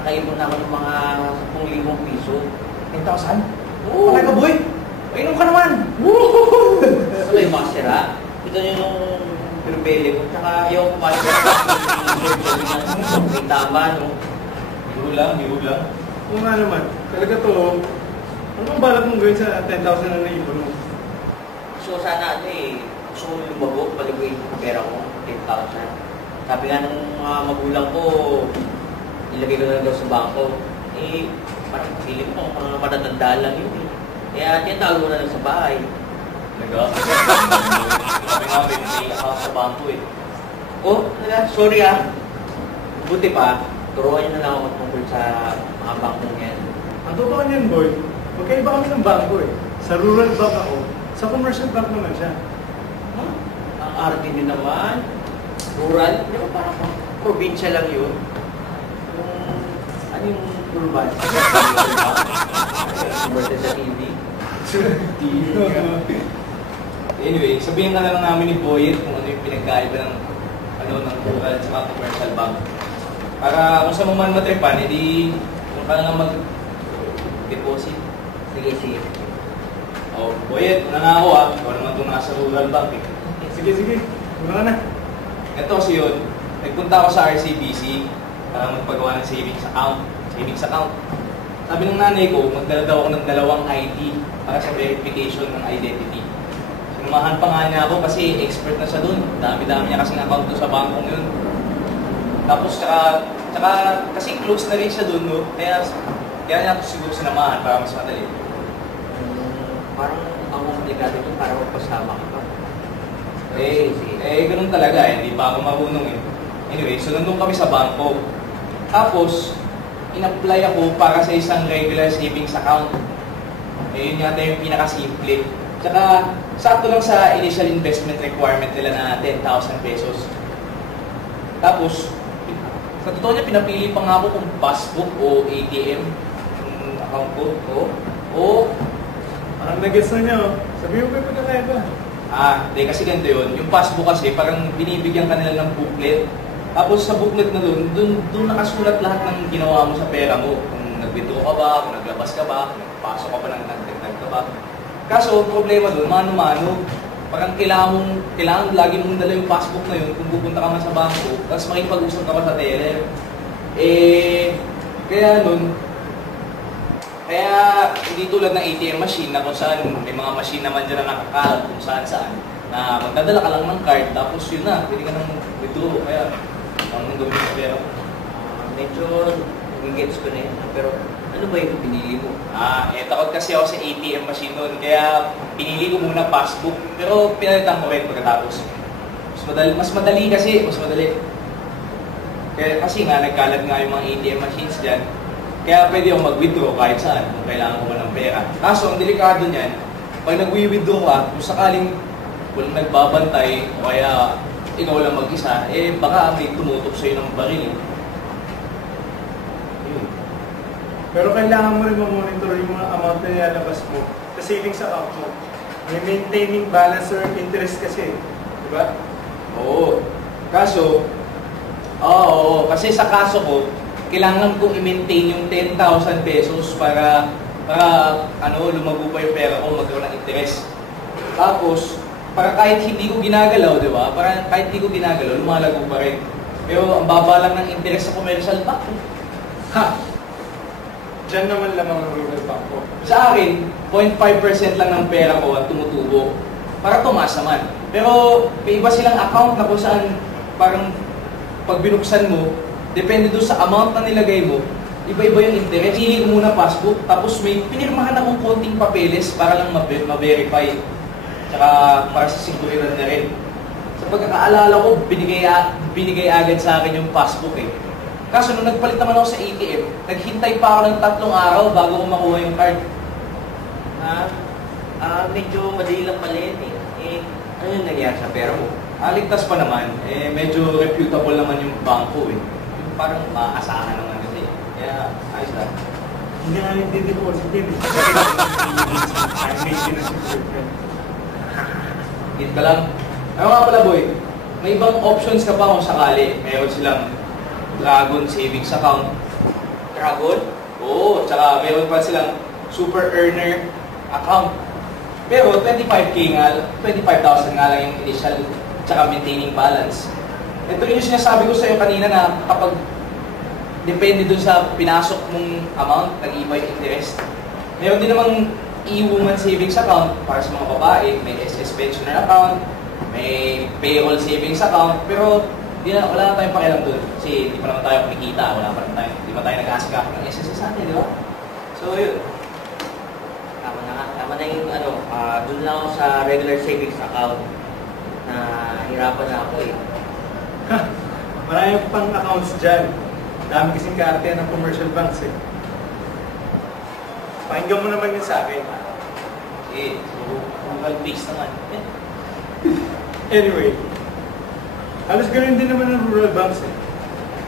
nakaipon na ako ng mga 10,000 piso. 10,000? Oo! Patay ka, boy! Painom ka naman! Woo! Ano yung mga sira? Ito yung pirbele ko. Tsaka yung pasok. May tama, no? Biro lang. Oo nga naman. Talaga to, ano bang balak mong gawin sa 10,000 na naipon mo? So sana gusto ko yung bago, paliguin yung pera ko, 10,000. Sabi nga ng mga magulang ko, ilagay ko na daw sa bangko. Parang feeling ko kung matatanda lang yun eh. Kaya tinatago na lang sa bahay. Sabi nga, may account sa bangko eh. Oh, sorry Buti pa, turuan niyo na lang ako tungkol sa mga bangkong yan. Ang totoo niyan, boy, magkaiba kami ng bangko eh. Sa rural bank ako, sa commercial bank naman siya. Ang arte din naman. Rural, di ba parang probinsya lang yun? Ano yung urban? Converted sa TV. Anyway, sabihin ka na lang namin ni Boyet kung ano yung pinagkaiba ng ng rural at saka commercial bank. Para kung sa mo man matripan, edi kung ka na mag-deposit. Sige. Oh, Boyet, una na ako Ikaw naman itong nasa rural bank eh. Sige. Una ka na. Ito kasi yun, nagpunta ako sa RCBC para magpagawa ng savings account. Sabi ng nanay ko, magdala daw ako ng 2 ID para sa verification ng identity. Sinumahan pa nga niya ako kasi expert na siya dun. Dami-dami niya kasing account doon sa bangkong yun. Tapos tsaka kasi close na rin siya dun, no? Kaya niya ako siguro sinamahan para mas madali. Parang ang komplikado ito para magpasama ka pa. Ganun talaga hindi pa ako marunong eh. Anyway, so nandun kami sa bangko. Tapos, in-apply ako para sa isang regular savings account. Yun yata yung pinakasimple. Tsaka, sakto lang sa initial investment requirement nila na 10,000 pesos. Tapos, sa totoo niya, pinapili pa nga ako kung passbook o ATM yung account ko. Parang nag-gets na niya, oh. Sabi mo ba pagkakaiba? Hindi kasi ganito yun. Yung passbook kasi, parang binibigyan ka nila ng booklet. Tapos sa booklet na doon nakasulat lahat ng ginawa mo sa pera mo. Kung nag-withdraw ka ba, kung naglabas ka ba, kung nagpasok ka ba, nagdagdag ka ba. Kaso, ang problema doon, mano-mano. Parang kailangan lagi mong dala yung passbook na yun kung pupunta ka man sa bangko, tapos makipag-usap ka pa sa teller. Kaya hindi tulad ng ATM machine na kung saan may mga machine naman dyan na nakakalat kung saan na magdadala ka lang ng card, tapos yun na, pwede ka nang withdraw. Kaya, ang gawin sa pera mo. Medyo nag-gets ko na yun. Pero ano ba yung pinili mo? Takot kasi ako sa ATM machine noon. Kaya pinili ko muna passbook. Pero pinalitan ko rin pagkatapos. Mas madali. Kaya kasi nga, nagkalat nga yung mga ATM machines dyan. Kaya pwede akong mag-withdraw kahit saan kung kailangan ko man ng pera. Kaso, ang delikado niyan, pag nag-withdraw ka, kung sakaling walang nagbabantay o kaya ikaw lang mag-isa, baka may tumutok sa'yo ng baril. Pero kailangan mo rin ma-monitor yung mga amount na nilalabas mo sa savings account mo. May maintaining balance or interest kasi. Diba? Oo. Kasi sa kaso ko, kailangan kong i-maintain yung 10,000 pesos para lumago pa yung pera ko, magkaroon ng interest. Tapos, para kahit hindi ko ginagalaw, di ba? Para kahit hindi ko ginagalaw, lumalago pa rin. Pero ang baba lang ng interest sa commercial bank. Diyan naman lamang ang rural bank ko. Sa akin, 0.5% lang ng pera ko ang tumutubo. Para tumaas naman. Pero may iba silang account na kung saan parang pag binuksan mo, depende doon sa amount na nilagay mo, iba-iba yung interest. Pili ko muna passbook, tapos may pinirmahan akong konting papeles para lang ma-verify. Tsaka para sa seguridad na rin. Sa pagkakaalala ko, binigay agad sa akin yung passbook eh. Kaso nung nagpalit naman ako sa ATM, naghintay pa ako ng 3 araw bago ko makuha yung card. Medyo madali lang pala yun eh. Ano yung nangyari sa pera mo? Ligtas pa naman. Medyo reputable naman yung bangko eh. Yung parang maasahan naman kasi. Kaya ayos lang. Hindi nga yung deposit yun eh. Hit ka lang. Ano nga pala boy, may ibang options ka pa kung sakali. Meron silang Dragon Savings Account. Dragon? Oo, tsaka meron pa silang super earner account. Pero 25K nga, 25,000 nga lang yung initial tsaka maintaining balance. Ito yung sinasabi ko sa iyo kanina na kapag depende dun sa pinasok mong amount, nag-iba yung interest. Meron din namang e-woman savings account para sa mga babae, may SS pensioner account, may payroll savings account, pero wala na tayong pakialam dun. Kasi di pa naman tayo kumikita, di pa tayo nag-aasikaso ng SS sa atin, di ba? So yun. Tama na yung dun lang ako sa regular savings account na hirapan na ako eh. Ha, marami pang accounts dyan. Dami kasing kaarte ng commercial banks eh. Pakinggan mo naman yun sa akin. Google based naman. Anyway, halos ganun din naman ng rural banks eh.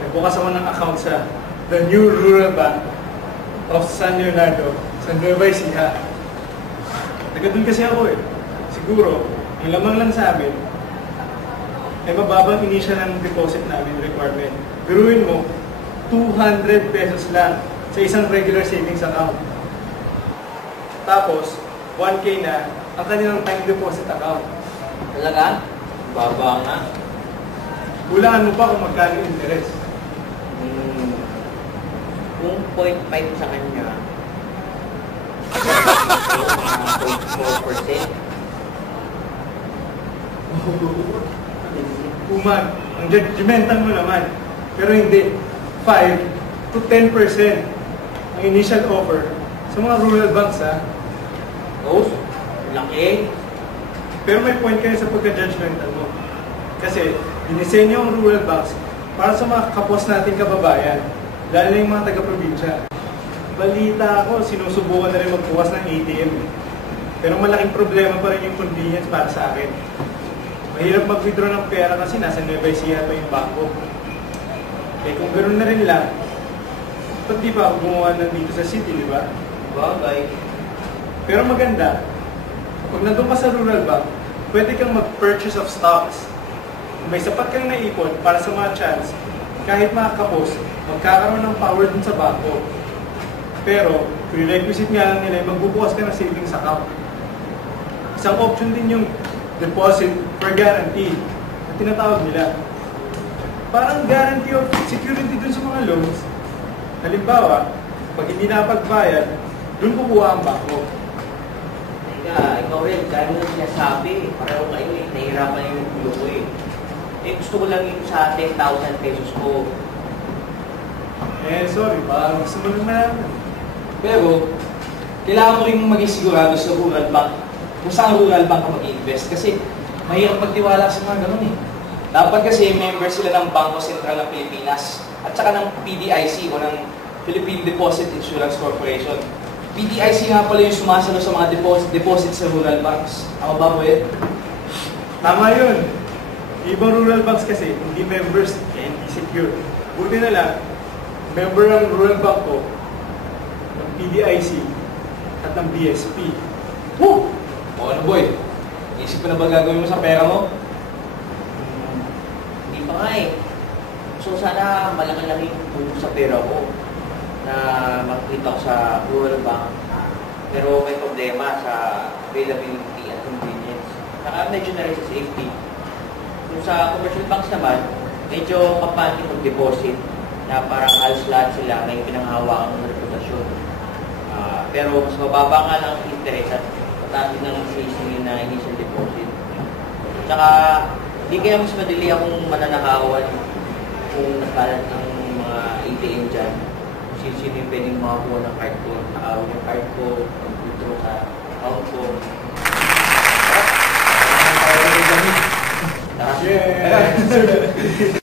Nagbukas ako ng account sa The New Rural Bank of San Leonardo sa Nueva Ecija. Taga dun kasi ako eh. Siguro, yung lamang lang sa amin, ay mababang initial ng deposit namin requirement. Biruin mo, 200 pesos lang sa isang regular savings account. Tapos, 1K na ang kanilang time deposit account. Talaga? Baba nga. Hulaan mo pa kung magkano yung interest. Kung 0.5 sa kanya, 0.4%. Umag, ang judgmental mo naman. Pero hindi, 5 to 10% ang initial offer sa mga rural banks ha. Oh, laki. Pero may point kayo sa pagka-judgmental mo. Kasi, dinisenyo ang rural banks para sa mga kapos nating kababayan, lalo na yung mga taga-probinsya. Balita ako, sinusubukan na rin magbukas ng ATM. Pero malaking problema pa rin yung convenience para sa akin. Mahirap mag-withdraw ng pera kasi nasa Nueva Ecija pa yung bangko. Eh kung ganoon na rin lang, ba't di ba ako gumawa ng dito sa city, di ba? Bagay. Pero maganda, pag nandun ka sa rural bank, pwede kang mag-purchase of stocks. May sapat kang naipon para sa mga chance, kahit mga kapos, magkakaroon ng power dun sa bangko. Pero, prerequisite nga lang nila, magbubukas ka ng savings account. Isang option din yung deposit for guarantee na tinatawag nila. Parang guarantee of security dun sa mga loans. Halimbawa, pag hindi napagbayad, dun kukuha ang bangko. Ikaw rin, dahil mo sinasabi, pareho kayo eh, nahihirapan yung gulo ko eh. Eh gusto ko lang yung sa 10,000 pesos ko. Eh, sorry, parang gusto mo naman. Pero, kailangan mo rin maging sigurado sa rural bank kung saan rural bank ka mag-invest. Kasi, mahirap magtiwala sa mga ganun eh. Dapat kasi member sila ng Bangko Sentral ng Pilipinas at saka ng PDIC o ng Philippine Deposit Insurance Corporation. PDIC nga pala yung sumasalo sa mga deposit sa rural banks. Tama ba, Boy? Tama yun. Ibang rural banks kasi, hindi members, kaya hindi secure. Buti na lang, member ng rural bank ko, ng PDIC, at ng BSP. Woo! O ano, Boy? Isip ko na ba gagawin mo sa pera mo? Hindi pa nga eh. So sana malaki-laki yung tulong sa pera ko na makikita ko sa rural bank. Pero may problema sa availability at convenience. Saka medyo na rin sa safety. Kung sa commercial banks naman, medyo kapanti mag-deposit na parang halos lahat sila may pinanghawakan ng reputasyon. Pero mas mababa nga lang ang interest at pataas din ang sisingin na initial deposit. Tsaka, hindi kaya mas madali akong mananakawan kung nagkalat ng mga ATM dyan. Sino yung pwedeng makakuha ng card ko, nakawin yung card ko, mag-withdraw sa account ko. Yeah!